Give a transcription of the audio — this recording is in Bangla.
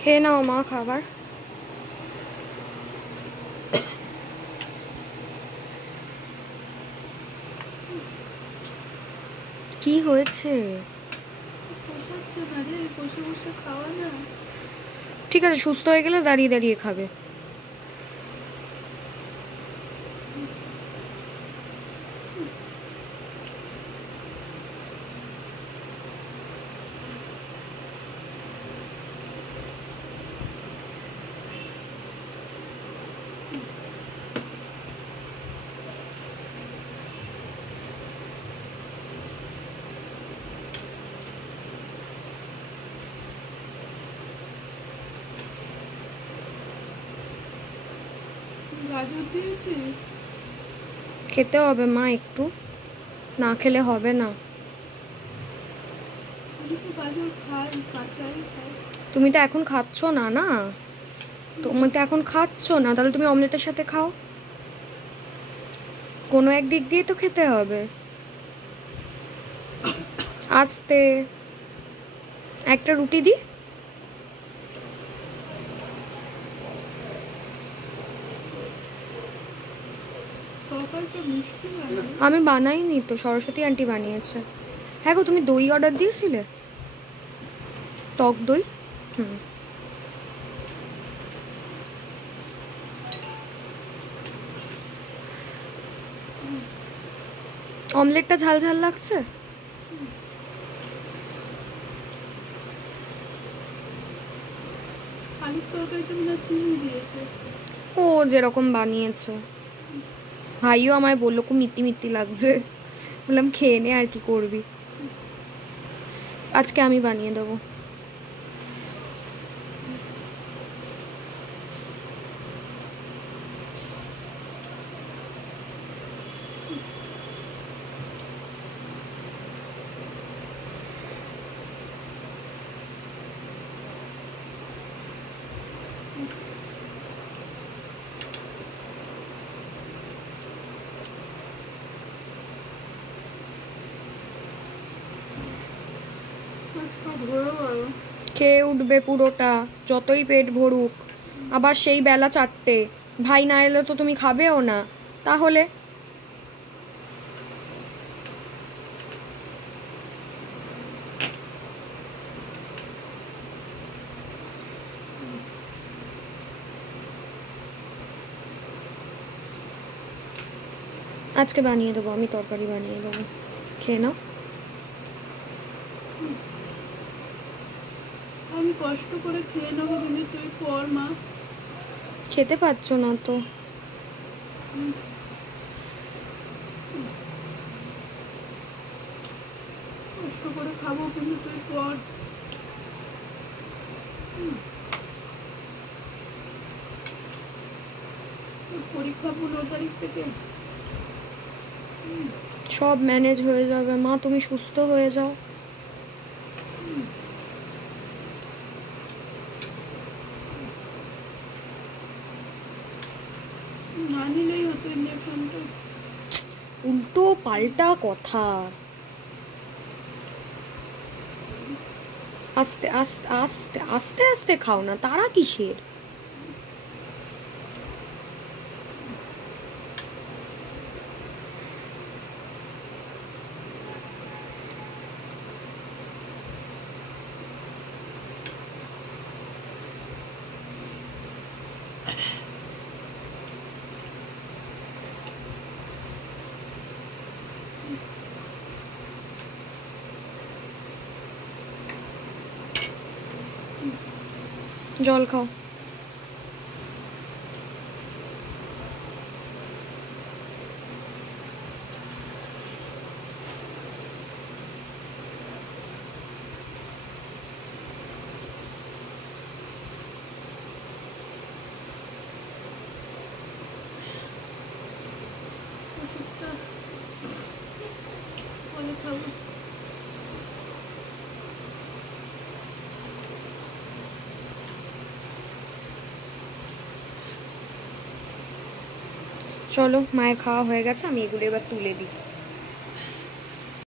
খেয়ে নাও মা খাবার। কি হয়েছে? ঠিক আছে, সুস্থ হয়ে গেলে দাঁড়িয়ে দাঁড়িয়ে খাবে। খেতে হবে মা, একটু না খেলে হবে না। তুমি তো এখন খাচ্ছ না, না তুমি তো এখন খাচ্ছ না, তাহলে তুমি অমলেটের সাথে খাও। কোনো একদিক দিয়ে তো খেতে হবে। আস্তে একটা রুটি দি। আমি বানাইনি তো, সরস্বতী আন্টি বানিয়েছে। হ্যাঁ গো, তুমি দই অর্ডার দিয়েছিলে, টক দই। অমলেটটা ঝাল ঝাল লাগছে। ও যেরকম বানিয়েছে, ভাইও আমায় বললো খুব মিত্তি মিত্তি লাগছে। বললাম খেয়ে নে, আর কি করবি, আজকে আমি বানিয়ে দেবো। খেয়ে উঠবে পুরোটা, যতই পেট ভরুক। আবার সেই বেলা 4টে, ভাই না এলে তো তুমি খাবেও না। তাহলে আজকে বানিয়ে দেবো, আমি তরকারি বানিয়ে দেবো, খেয়ে নাও। আমি কষ্ট করে খেয়ে নেবো, তুমি তুই কর মা। খেতে পাচ্ছ না তো। কষ্ট করে খাবো, কিন্তু তুই কর। পরীক্ষা 15 তারিখ থেকে। সব ম্যানেজ হয়ে যাবে মা, তুমি সুস্থ হয়ে যাও। না নিলেই হতো ইঞ্জেকশনটা। উল্টো পাল্টা কথা। আস্তে আস্তে আস্তে আস্তে আস্তে খাও না, তারা কিসের। জল খাও। ওষুধটা পরে খাবো। চলো, মায়ের খাওয়া হয়ে গেছে, আমি এগুলো এবার তুলে দিই।